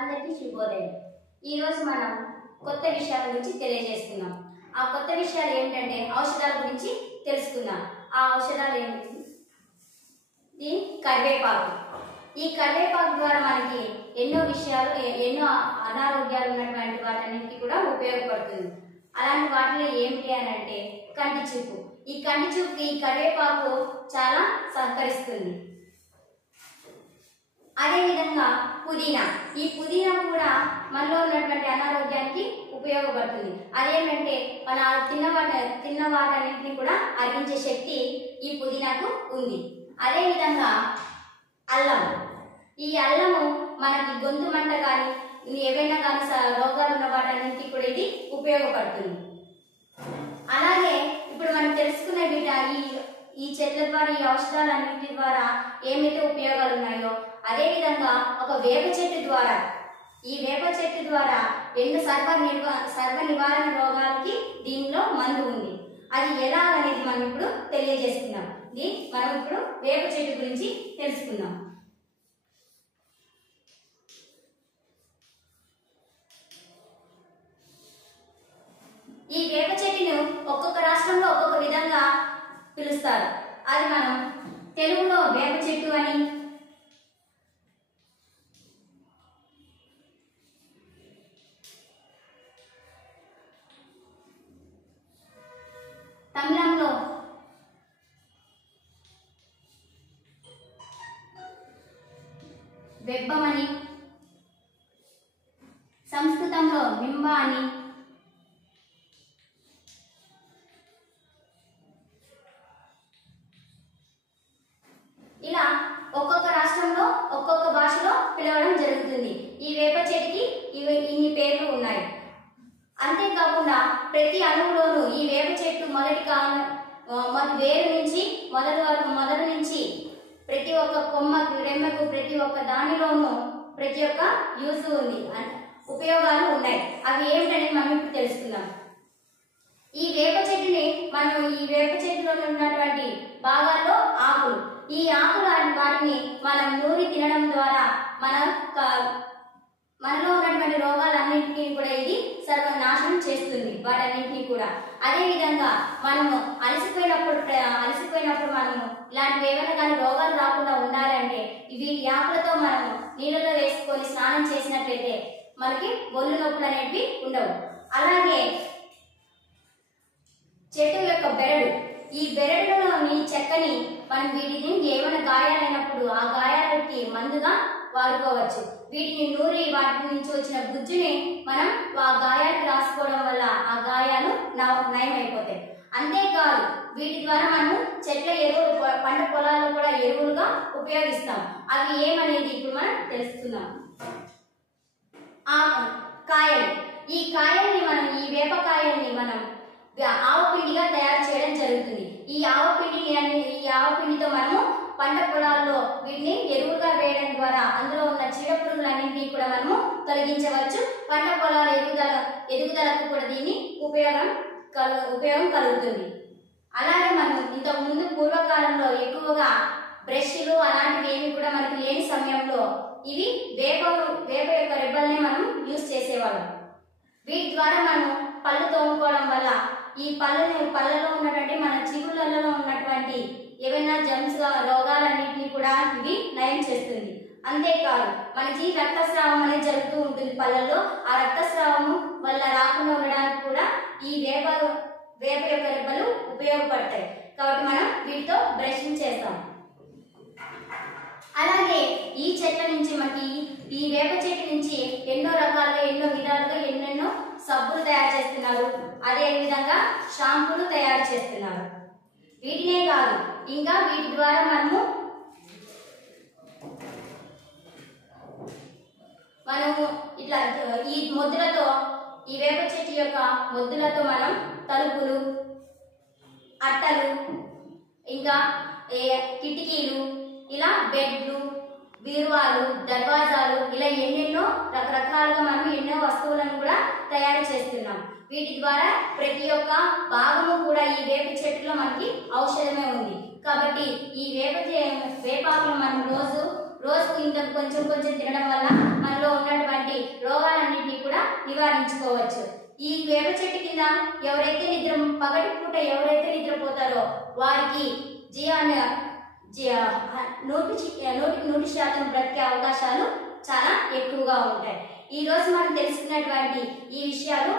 అందరికీ శుభోదయం. ఈరోజు మనం కొత్త విషయాల గురించి తెలియజేస్తున్నాం. ఆ కొత్త విషయాలు ఏంటంటే ఔషధాల గురించి తెలుసుకుందాం. ఆ ఔషధాలు ఏంటి? ఈ కరివేపాకు. ఈ కరివేపాకు ద్వారా మనకి ఎన్నో విషయాలు, ఎన్నో అనారోగ్యాలు ఉన్నటువంటి వాటన్నిటికీ కూడా ఉపయోగపడుతుంది. అలాంటి వాటిలో ఏమిటి అని అంటే కంటి చూపు. ఈ కంటి చూపుకి ఈ కరివేపాకు చాలా సహకరిస్తుంది. అదేవిధంగా పుదీనా. ఈ పుదీనా కూడా మనలో ఉన్నటువంటి అనారోగ్యానికి ఉపయోగపడుతుంది. అదేంటంటే మన తిన్న వాటన్నింటినీ కూడా అరిగించే శక్తి ఈ పుదీనాకు ఉంది. అదేవిధంగా అల్లం. ఈ అల్లము మనకి గొంతు మంట కానీ ఏవైనా కానీ రోగాలు ఉన్న వాటన్నింటికి కూడా ఇది ఉపయోగపడుతుంది. అలాగే ఇప్పుడు మనం తెలుసుకునే ఈ చెట్ల ద్వారా, ఈ ఔషధాలన్నింటి ద్వారా ఏమైతే ఉపయోగాలు ఉన్నాయో అదేవిధంగా ఒక వేప చెట్టు ద్వారా, ఈ వేప చెట్టు ద్వారా ఎన్నో సర్వ నివారణ రోగాలకి దీనిలో మందు ఉంది. అది ఎలా అనేది మనం ఇప్పుడు తెలియజేస్తున్నాం. మనం ఇప్పుడు వేప చెట్టు గురించి తెలుసుకుందాం. ఈ వేప చెట్టును ఒక్కొక్క రాష్ట్రంలో ఒక్కొక్క విధంగా పిలుస్తారు. అది మనం తెలుగులో వేప చెట్టు అని, తమిళంలో వెబ్బమని, సంస్కృతంలో నింబ అని, ఇలా ఒక్కొక్క రాష్ట్రంలో ఒక్కొక్క భాషలో పిలవడం జరుగుతుంది. ఈ వేప చెట్టుకి ఇన్ని పేర్లు ఉన్నాయి. అంతేకాకుండా ప్రతి అణువులోనూ ఈ వేప చెట్టు వేరు నుంచి మొదటి నుంచి ప్రతి ఒక్క కొమ్మకు, రెమ్మకు, ప్రతి ఒక్క దానిలోనూ ప్రతి ఒక్క యూజ్ ఉంది, ఉపయోగాలు ఉన్నాయి. అవి ఏమిటనేది మనం ఇప్పుడు తెలుసుకుందాం. ఈ వేప చెట్టులో ఉన్నటువంటి భాగాల్లో ఆకులు. ఈ ఆకులు వాటిని మనం నూరి తినడం ద్వారా మనలో ఉన్నటువంటి రోగాలన్నింటినీ కూడా ఇది సర్వనాశనం చేస్తుంది, వాటన్నింటినీ కూడా. అదేవిధంగా మనము అలసిపోయినప్పుడు మనము ఇలాంటివి ఏమైనా కానీ రోగాలు రాకుండా ఉండాలంటే వీటి ఆకులతో మనము నీళ్ళలో వేసుకొని స్నానం చేసినట్లయితే మనకి ఒళ్ళు నొప్పులు అనేవి ఉండవు. అలాగే చెట్టు యొక్క బెరడు. ఈ బెరడులోని చెక్కని మనం వీటిని ఏమైనా గాయాలైనప్పుడు ఆ గాయాలకి మందుగా వాడుకోవచ్చు. వీటిని నూరి వాటి నుంచి వచ్చిన గుజ్జుని మనం ఆ గాయాలకు రాసుకోవడం వల్ల ఆ గాయాలు నయమైపోతాయి. అంతేకాదు వీటి ద్వారా మనం చెట్ల ఎరువులు, పంట పొలాల్లో కూడా ఎరువులుగా ఉపయోగిస్తాం. అవి ఏమనేది ఇప్పుడు మనం తెలుసుకుందాం. కాయలు. ఈ వేపకాయల్ని మనం ఆవు పిండిగా తయారు చేయడం జరుగుతుంది. ఈ ఆవు పిండితో మనము పంట పొలాల్లో వీటిని ఎరువుగా వేయడం ద్వారా అందులో ఉన్న చీడపురుగులన్నింటినీ కూడా మనము తొలగించవచ్చు. పంట పొలాల ఎదుగుదలకు కూడా దీన్ని ఉపయోగం కలుగుతుంది. అలాగే మనం ఇంతకు ముందు పూర్వకాలంలో ఎక్కువగా బ్రష్లు అలాంటివి ఏమి కూడా మనకి లేని సమయంలో ఇవి వేప యొక్క రెబ్బల్ని మనం యూజ్ చేసేవాళ్ళం. వీటి ద్వారా మనం పళ్ళు తోముకోవడం వల్ల ఈ పళ్ళలో ఉన్నటువంటి మన చిగుళ్ళలో ఉన్నటువంటి ఏవైనా జమ్స్ రోగాలన్నింటినీ కూడా ఇది నయం చేస్తుంది. అంతేకాదు మనకి రక్తస్రావం అనేది జరుగుతూ ఉంటుంది పళ్ళల్లో. ఆ రక్తస్రావం వల్ల రాకుండా ఉండడానికి కూడా ఈ వేప యొక్క రెబ్బలు ఉపయోగపడతాయి. కాబట్టి మనం వీటితో బ్రషింగ్ చేస్తాం. అలాగే ఈ చెట్ల నుంచి మనకి ఈ వేప చెట్టు నుంచి ఎన్నో రకాలుగా, ఎన్నో విధాలుగా ఎన్నెన్నో సబ్బులు తయారు చేస్తున్నారు. అదే విధంగా షాంపూలు తయారు చేస్తున్నారు. వీటినే కాదు ఇంకా వీటి ద్వారా మనము ఇట్లా ఈ వేప చెట్టు యొక్క మొద్దులతో మనం తలుపులు, అట్టలు, ఇంకా కిటికీలు, ఇలా బెడ్లు, బీరువాలు, దర్వాజాలు, ఇలా ఎన్నెన్నో రకరకాలుగా మనం ఎన్నో వస్తువులను కూడా తయారు చేస్తున్నాం. వీటి ద్వారా ప్రతి ఒక్క భాగము కూడా ఈ వేప చెట్టులో మనకి ఔషధమే ఉంది. కాబట్టి ఈ వేపాకులు మనం రోజుకు ఇంత కొంచెం తినడం వల్ల మనలో ఉన్నటువంటి సంపాదించుకోవచ్చు. ఈ వేప చెట్టు కింద పగటి పూట ఎవరైతే నిద్రపోతారో వారికి 100% బ్రతికే అవకాశాలు చాలా ఎక్కువగా ఉంటాయి. ఈ రోజు మనం తెలుసుకున్నటువంటి ఈ విషయాలు